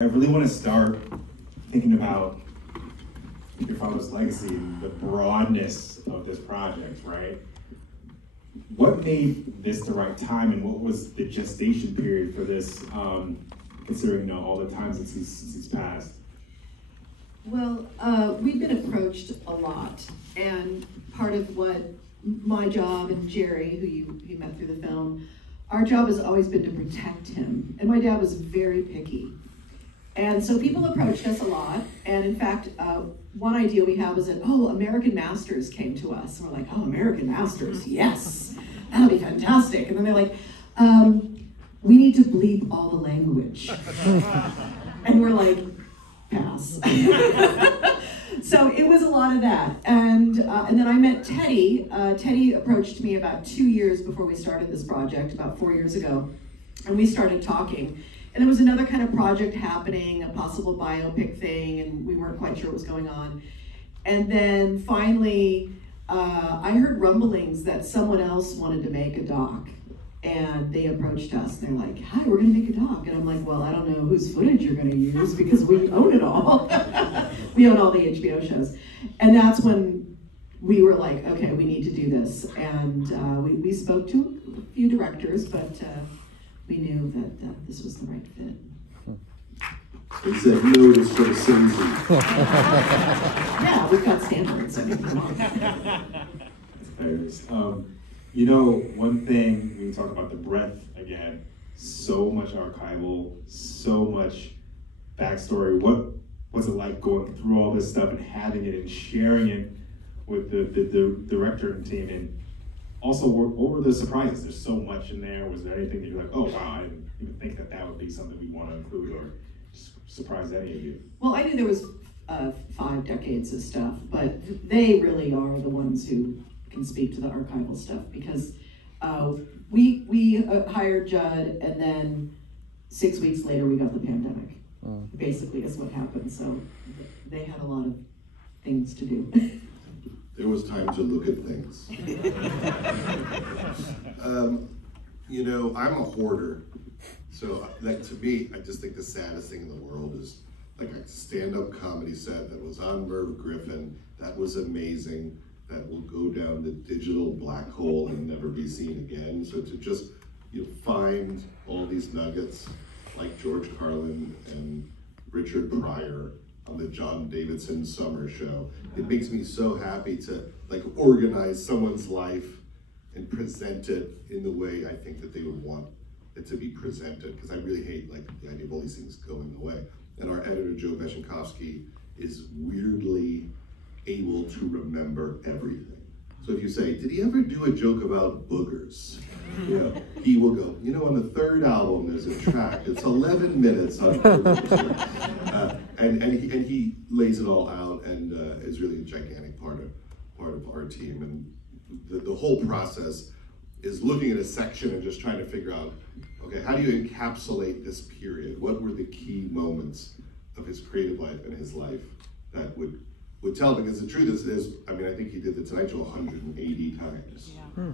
I really want to start thinking about your father's legacy and the broadness of this project, right? What made this the right time, and what was the gestation period for this, considering all the times since he's passed? Well, we've been approached a lot, and part of what my job and Jerry, who you met through the film, our job has always been to protect him. And my dad was very picky. And so people approached us a lot, and in fact, one idea we had was that, American Masters came to us. And we're like, American Masters, yes, that'll be fantastic. And then they're like, we need to bleep all the language. And we're like, pass. So it was a lot of that. And then I met Teddy. Teddy approached me about 2 years before we started this project, about 4 years ago, and we started talking. And there was another kind of project happening, a possible biopic thing, and we weren't quite sure what was going on. And then finally, I heard rumblings that someone else wanted to make a doc. And they approached us. They're like, hi, we're going to make a doc. And I'm like, well, I don't know whose footage you're going to use because we own it all. We own all the HBO shows. And that's when we were like, okay, we need to do this. And we spoke to a few directors, but we knew that this was the right fit. It's that no is for the citizen. Yeah, we've got standards. I mean, come on. That's hilarious. One thing, we talk about the breadth again, so much archival, so much backstory. What's it like going through all this stuff and having it and sharing it with the director and team? And also, what were the surprises? There's so much in there. Was there anything that you're like, oh wow, I didn't even think that would be something we want to include, or surprise any of you? Well, I knew there was 5 decades of stuff, but they really are the ones who can speak to the archival stuff, because we hired Judd, and then 6 weeks later we got the pandemic. Basically is what happened. So they had a lot of things to do. There was time to look at things. I'm a hoarder. So to me, I just think the saddest thing in the world is like a stand-up comedy set that was on Merv Griffin. That was amazing. That will go down the digital black hole and never be seen again. So to just find all these nuggets like George Carlin and Richard Pryor on the John Davidson summer show, it makes me so happy to organize someone's life and present it in the way I think that they would want it to be presented, because I really hate the idea of all these things going away. And our editor, Joe Beshenkovsky, is weirdly able to remember everything. So if you say, did he ever do a joke about boogers? He will go, on the third album there's a track, it's 11 minutes on boogers. And he lays it all out, and is really a gigantic part of our team. And the whole process is looking at a section and just trying to figure out, okay, how do you encapsulate this period? What were the key moments of his creative life and his life that would tell? Because the truth is, I think he did the Tonight Show 180 times. Yeah.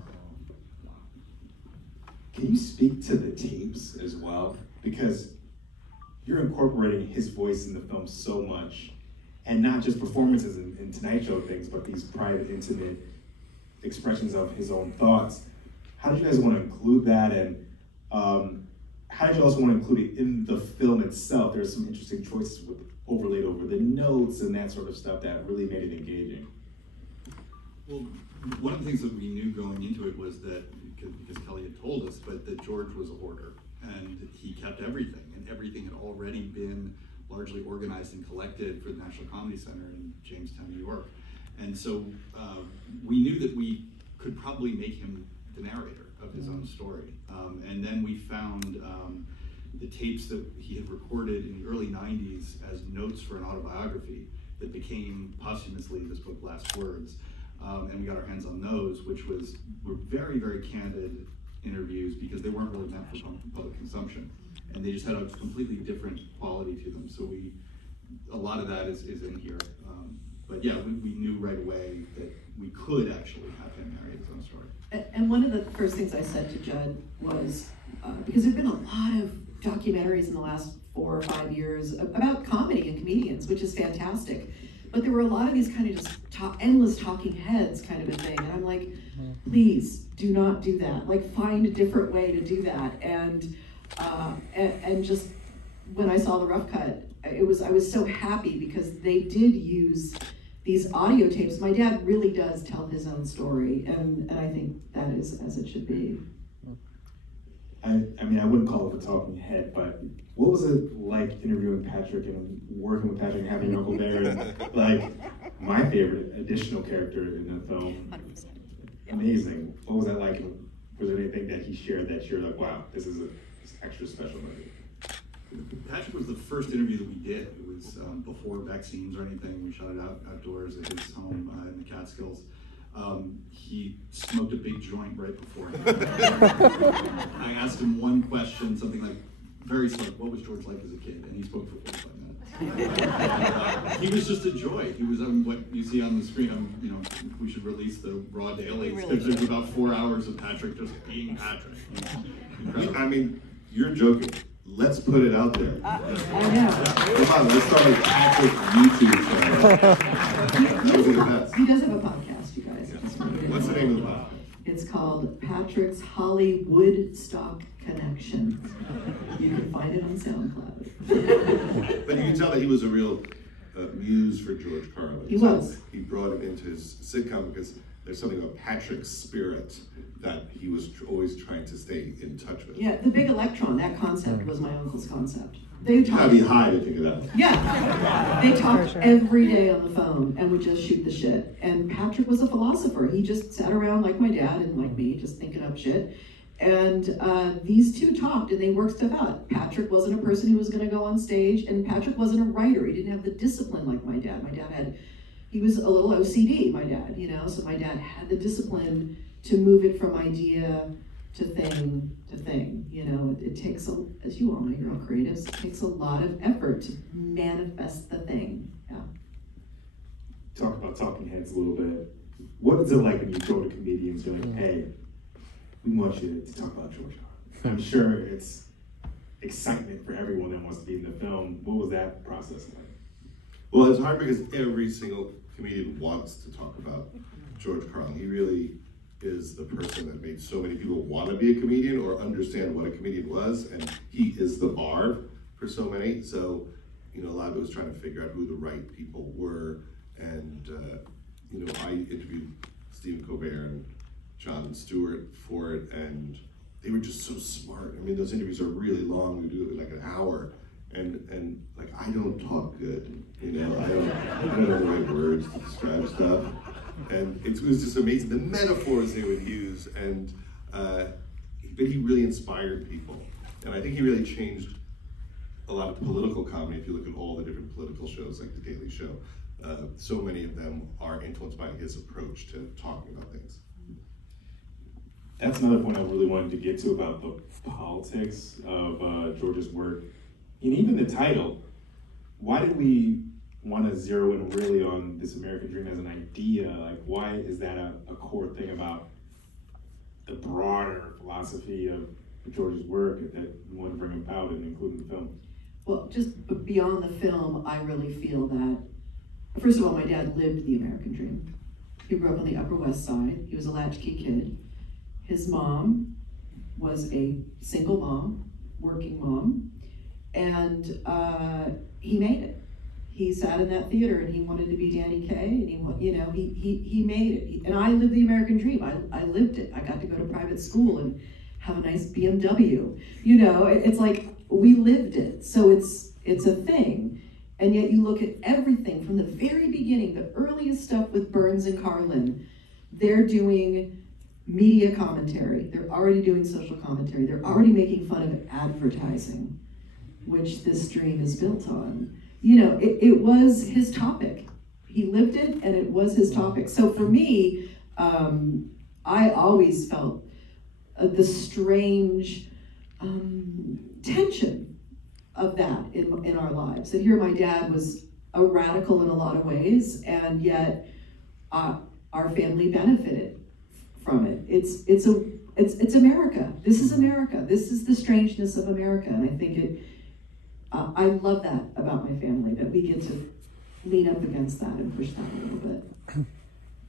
Can you speak to the tapes as well? Because you're incorporating his voice in the film so much, and not just performances in Tonight Show things, but these private, intimate expressions of his own thoughts. How did you guys want to include that, and how did you also want to include it in the film itself? There's some interesting choices overlaid over the notes and that sort of stuff that really made it engaging. Well, one of the things that we knew going into it was that, because Kelly had told us, but that George was a hoarder, and he kept everything, and everything had already been largely organized and collected for the National Comedy Center in Jamestown, New York. And so we knew that we could probably make him the narrator of his own story. And then we found the tapes that he had recorded in the early 90s as notes for an autobiography that became posthumously this book, Last Words. And we got our hands on those, which were very, very candid interviews, because they weren't really meant for public consumption. And they just had a completely different quality to them. So a lot of that is in here. But yeah, we knew right away that we could actually have him narrate his own story. And one of the first things I said to Judd was, because there have been a lot of documentaries in the last 4 or 5 years about comedy and comedians, which is fantastic. But there were a lot of these kind of just endless talking heads kind of a thing. And I'm like, please do not do that. Like, find a different way to do that. And just when I saw the rough cut, I was so happy because they did use these audio tapes. My dad really does tell his own story, and I think that is as it should be. I mean, I wouldn't call it a talking head, but what was it like interviewing Patrick and working with Patrick and having your uncle there? And, like, my favorite additional character in the film. 100%. Amazing. What was that like? Was there anything that he shared that you're like, wow, this is an extra special movie? Patrick was the first interview that we did. It was before vaccines or anything. We shot it outdoors at his home in the Catskills. He smoked a big joint right before. I asked him one question, something like, very slick, what was George like as a kid? And he spoke for 45 minutes. He was just a joy. He was what you see on the screen. You know, we should release the raw dailies. Really There's about 4 hours of Patrick just being Patrick. Incredible. I mean, you're joking. Let's put it out there. I know. Come on, let's start a Patrick YouTube channel. That would be the best. He does have a podcast, you guys. What's the name of the podcast? It's called Patrick's Hollywood Stock Connection. You can find it on SoundCloud. But you can tell that he was a real muse for George Carlin. He was. He brought him into his sitcom because there's something about Patrick's spirit that he was always trying to stay in touch with. Yeah, the big electron, that concept was my uncle's concept. They talked. I'd be high to think of that. Yeah, they talked every day on the phone and would just shoot the shit. And Patrick was a philosopher. He just sat around like my dad and like me, just thinking up shit. And these two talked and they worked stuff out. Patrick wasn't a person who was going to go on stage, and Patrick wasn't a writer. He didn't have the discipline like my dad. My dad he was a little OCD, my dad, you know, so my dad had the discipline to move it from idea to thing, you know. It takes, as you all know, you're all creatives, it takes a lot of effort to manifest the thing, yeah. Talk about talking heads a little bit. What is it like when you go to comedians, you're like, hey, we want you to talk about George Carlin? I'm sure it's excitement for everyone that wants to be in the film. What was that process like? Well, it's hard because every single comedian wants to talk about George Carlin. He really is the person that made so many people want to be a comedian or understand what a comedian was, and he is the bar for so many. So, you know, a lot of it was trying to figure out who the right people were, and you know, I interviewed Stephen Colbert and Jon Stewart for it, and they were just so smart. I mean, those interviews are really long. We do it in like an hour, and like, I don't talk good, you know. I don't know the right words to describe stuff. And it was just amazing, the metaphors they would use, and but he really inspired people. And I think he really changed a lot of political comedy. If you look at all the different political shows, like The Daily Show, so many of them are influenced by his approach to talking about things. That's another point I really wanted to get to about the politics of George's work. And even the title, why did we want to zero in really on this American dream as an idea? Like, why is that a core thing about the broader philosophy of George's work that you want to bring about and include in the film? Well, just beyond the film, I really feel that, first of all, my dad lived the American dream. He grew up on the Upper West Side. He was a latchkey kid. His mom was a single mom, working mom, and he made it. He sat in that theater and he wanted to be Danny Kaye, and he made it. And I lived the American dream. I lived it. I got to go to private school and have a nice BMW. You know, it's like we lived it. So it's a thing. And yet you look at everything from the very beginning, the earliest stuff with Burns and Carlin, they're doing media commentary. They're already doing social commentary. They're already making fun of advertising, which this dream is built on. You know, it was his topic. He lived it, and it was his topic. So for me, I always felt the strange tension of that in our lives. And here my dad was a radical in a lot of ways, and yet our family benefited from it. It's America. This is America. This is the strangeness of America, and I think I love that about my family, that we get to lean up against that and push that a little bit.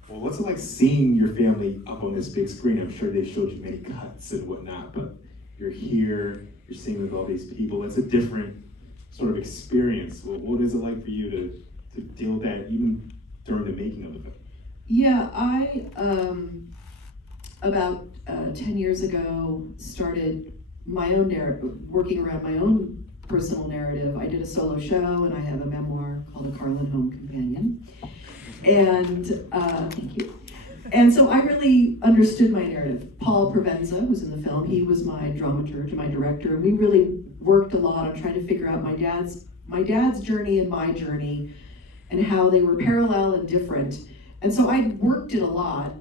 Well, what's it like seeing your family up on this big screen? I'm sure they showed you many cuts and whatnot, but you're here, you're seeing with all these people. It's a different sort of experience. Well, what is it like for you to deal with that even during the making of the film? Yeah, I, about 10 years ago, started my own narrative, working around my own personal narrative. I did a solo show, and I have a memoir called A Carlin Home Companion. And, thank you. And so I really understood my narrative. Paul Provenza was in the film. He was my dramaturg and my director. And we really worked a lot on trying to figure out my dad's journey and my journey, and how they were parallel and different. And so I worked it a lot.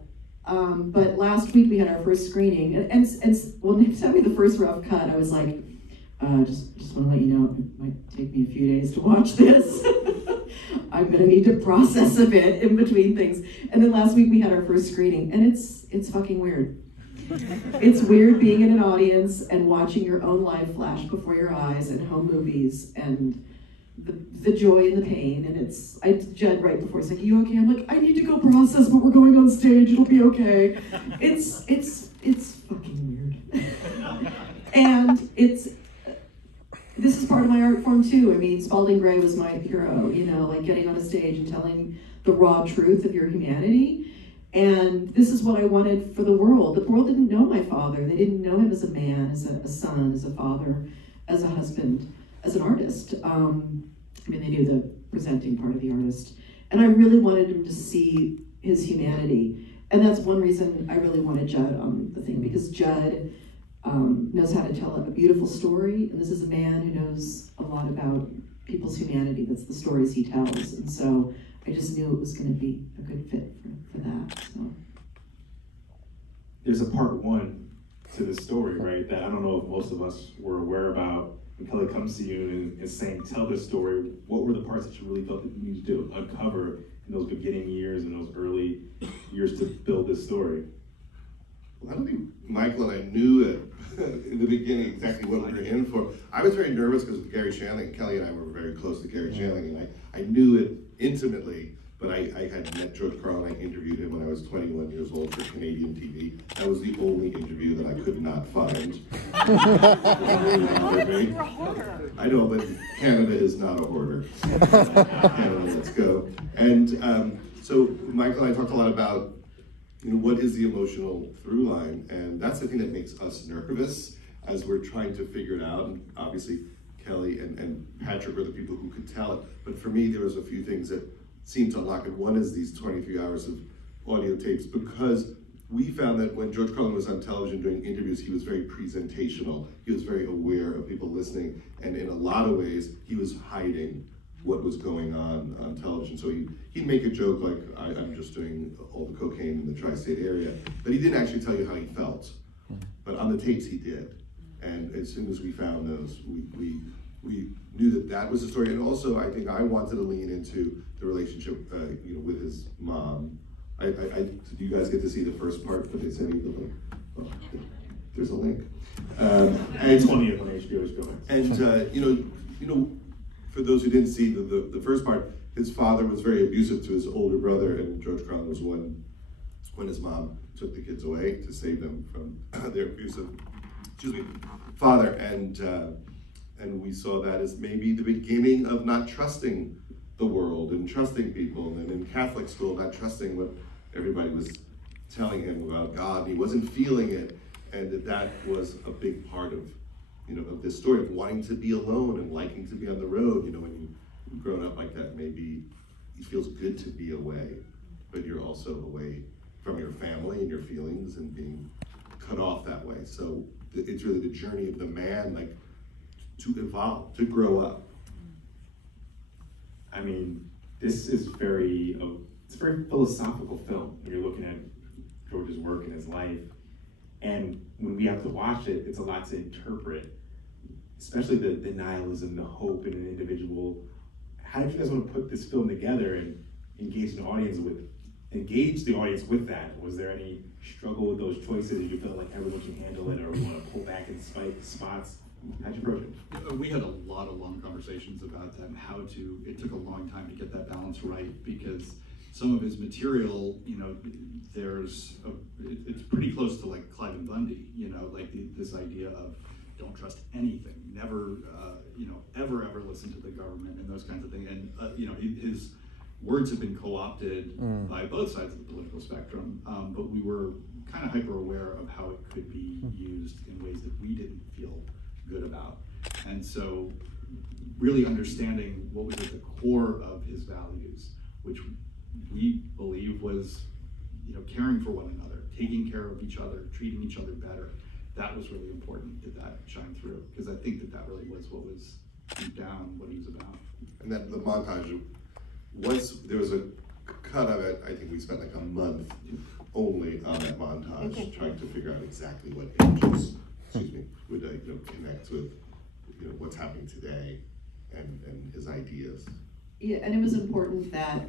But last week we had our first screening, and when they sent me the first rough cut, I was like, just want to let you know, it might take me a few days to watch this. I'm gonna need to process a bit in between things. And then last week we had our first screening, and it's fucking weird. It's weird being in an audience and watching your own life flash before your eyes in home movies, and the joy and the pain. And Judd right before, he's like, "You okay?" I'm like, "I need to go process, but we're going on stage, it'll be okay." It's fucking weird. And this is part of my art form too. I mean, Spalding Gray was my hero, like getting on a stage and telling the raw truth of your humanity. And this is what I wanted for the world. The world didn't know my father. They didn't know him as a man, as a son, as a father, as a husband, as an artist. They knew the presenting part of the artist. And I really wanted him to see his humanity. And that's one reason I really wanted Judd on the thing, because Judd knows how to tell a beautiful story, and this is a man who knows a lot about people's humanity. That's the stories he tells, and so I just knew it was going to be a good fit for that. So there's a part one to the story, right, that I don't know if most of us were aware about. When Kelly comes to you and is saying, tell this story, what were the parts that you really felt that you needed to uncover in those beginning years and those early years to build this story? Well, I don't think Michael and I knew it in the beginning exactly what we were in for. I was very nervous because of Gary Shandling. Kelly and I were very close to Gary Shandling, and I knew it intimately, but I had met Judd Carlin. I interviewed him when I was 21 years old for Canadian TV. That was the only interview that I could not find. You're a hoarder. I know, but Canada is not a hoarder. Canada, let's go. And so Michael and I talked a lot about what is the emotional through line, and that's the thing that makes us nervous as we're trying to figure it out. And obviously, Kelly and Patrick were the people who could tell it, but for me, there was a few things that seemed to unlock it. One is these 23 hours of audio tapes, because we found that when George Carlin was on television doing interviews, he was very presentational. He was very aware of people listening, and in a lot of ways, he was hiding what was going on television. So he'd make a joke like, I'm just doing all the cocaine in the tri-state area, but he didn't actually tell you how he felt. But on the tapes he did. And as soon as we found those, we knew that that was the story. And also, I think I wanted to lean into the relationship with his mom. Did you guys get to see the first part? But they sent me the link. Oh, there's a link. And 20th on HBO Max. And for those who didn't see the first part, his father was very abusive to his older brother, and George Carlin was when his mom took the kids away to save them from their abusive, father. And we saw that as maybe the beginning of not trusting the world and trusting people, and in Catholic school, not trusting what everybody was telling him about God, and he wasn't feeling it, and that was a big part of this story of wanting to be alone and liking to be on the road. When you've grown up like that, maybe it feels good to be away, but you're also away from your family and your feelings and being cut off that way. So it's really the journey of the man, like, to evolve, to grow up. I mean, this is it's a very philosophical film when you're looking at George's work and his life. And when we have to watch it, it's a lot to interpret, especially the nihilism, the hope in an individual. How did you guys want to put this film together and engage the audience with that? Was there any struggle with those choices? Did you feel like everyone can handle it, or we want to pull back in spots? How'd you approach it? We had a lot of long conversations about that and how to, it took a long time to get that balance right, because some of his material, you know, it's pretty close to like Clive and Bundy, you know, like this idea of don't trust anything, never, you know, ever listen to the government and those kinds of things. And, you know, his words have been co-opted by both sides of the political spectrum, but we were kind of hyper aware of how it could be used in ways that we didn't feel good about. And so really understanding what was at the core of his values, which we believe was, you know, caring for one another, taking care of each other, treating each other better. That was really important that shine through, because I think that really was what was deep down what he was about. And that the montage, once there was a cut of it, I think we spent like a month only on that montage, trying to figure out exactly what images, would you know, connect with, you know, what's happening today and his ideas. Yeah, and it was important that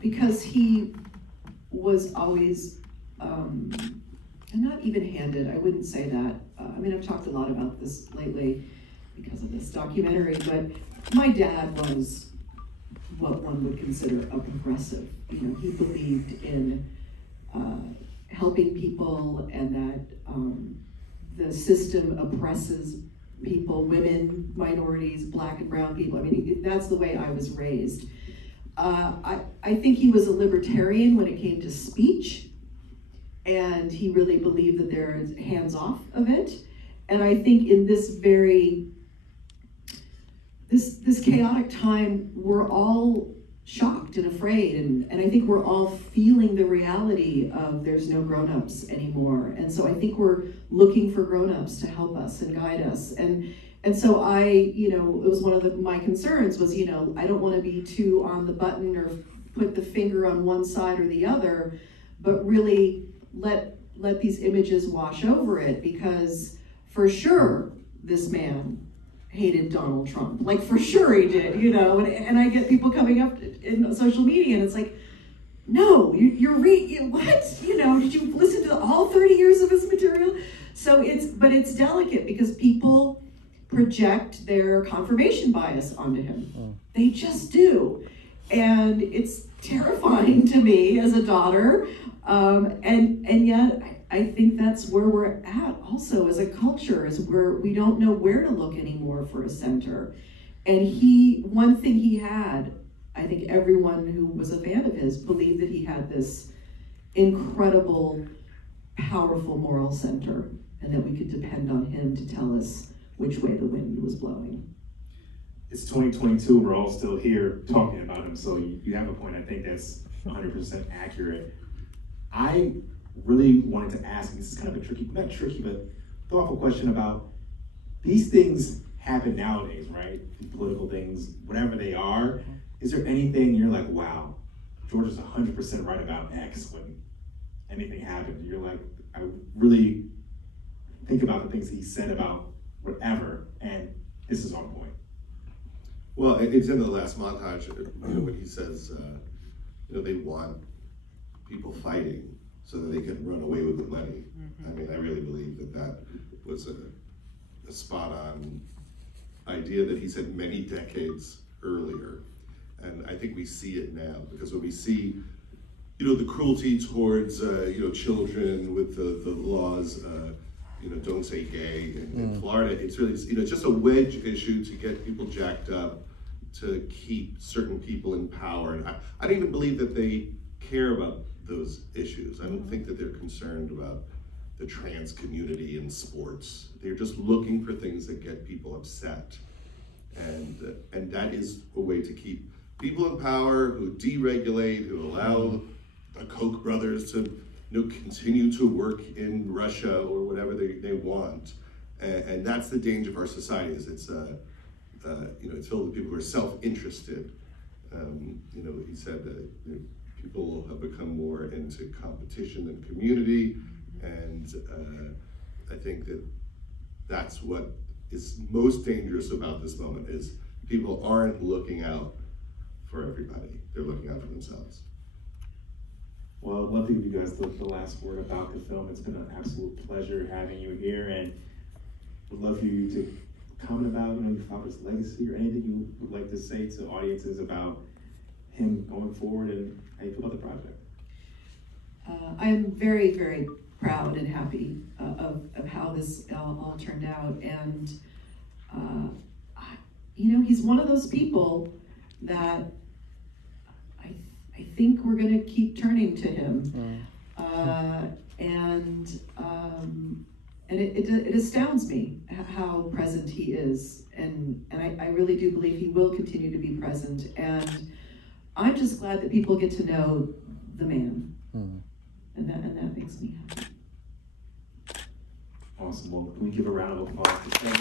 because he was always not even-handed, I wouldn't say that. I mean, I've talked a lot about this lately because of this documentary, but my dad was what one would consider a progressive. You know, he believed in helping people, and that the system oppresses people, women, minorities, black and brown people. I mean, that's the way I was raised. I think he was a libertarian when it came to speech, and he really believed that there is hands off of it. And I think in this this chaotic time, we're all shocked and afraid, and I think we're all feeling the reality of there's no grown-ups anymore. And so I think we're looking for grown-ups to help us and guide us. And so I, you know, it was one of my concerns was, you know, I don't want to be too on the button or put the finger on one side or the other, but really let these images wash over it, because for sure this man hated Donald Trump. Like, for sure he did, you know, and I get people coming up in social media and it's like, no, what? You know, did you listen to all 30 years of his material? So but it's delicate because people project their confirmation bias onto him. They just do. And it's terrifying to me as a daughter. And yet I think that's where we're at also as a culture, is where we don't know where to look anymore for a center. And one thing he had, I think everyone who was a fan of his believed that he had this incredible, powerful moral center, and that we could depend on him to tell us which way the wind was blowing. It's 2022, we're all still here talking about him, so you have a point. I think that's 100% accurate. I really wanted to ask, this is kind of a tricky, not tricky, but thoughtful question about these things happen nowadays, right? Political things, whatever they are. Is there anything you're like, wow, George is 100% right about X when anything happened? You're like, I really think about the things he said about whatever, and this is on point. Well, it's in the last montage, you know, when he says, you know, they want people fighting so that they can run away with the money. I mean, I really believe that was a spot-on idea that he said many decades earlier. And I think we see it now, because when we see, you know, the cruelty towards, you know, children with the laws, you know, don't say gay in Florida, it's really, you know, just a wedge issue to get people jacked up, to keep certain people in power. And I don't even believe that they care about those issues. I don't think that they're concerned about the trans community in sports. They're just looking for things that get people upset. And that is a way to keep people in power, who deregulate, who allow the Koch brothers to, you know, continue to work in Russia or whatever they want. And that's the danger of our society, is it's you know, it's filled with people who are self-interested. You know, he said that, you know, people have become more into competition than community, and I think that that's what is most dangerous about this moment, is people aren't looking out for everybody. They're looking out for themselves. Well, I'd love to give you guys the last word about the film. It's been an absolute pleasure having you here, and would love for you to comment about, you know, your father's legacy or anything you would like to say to audiences about him going forward and how you feel about the project. I'm very, very proud and happy of how this all turned out. And, you know, he's one of those people that I think we're going to keep turning to him. And it astounds me how present he is. And I really do believe he will continue to be present. And I'm just glad that people get to know the man. And that makes me happy. Awesome. Well, can we give a round of applause to Kelly?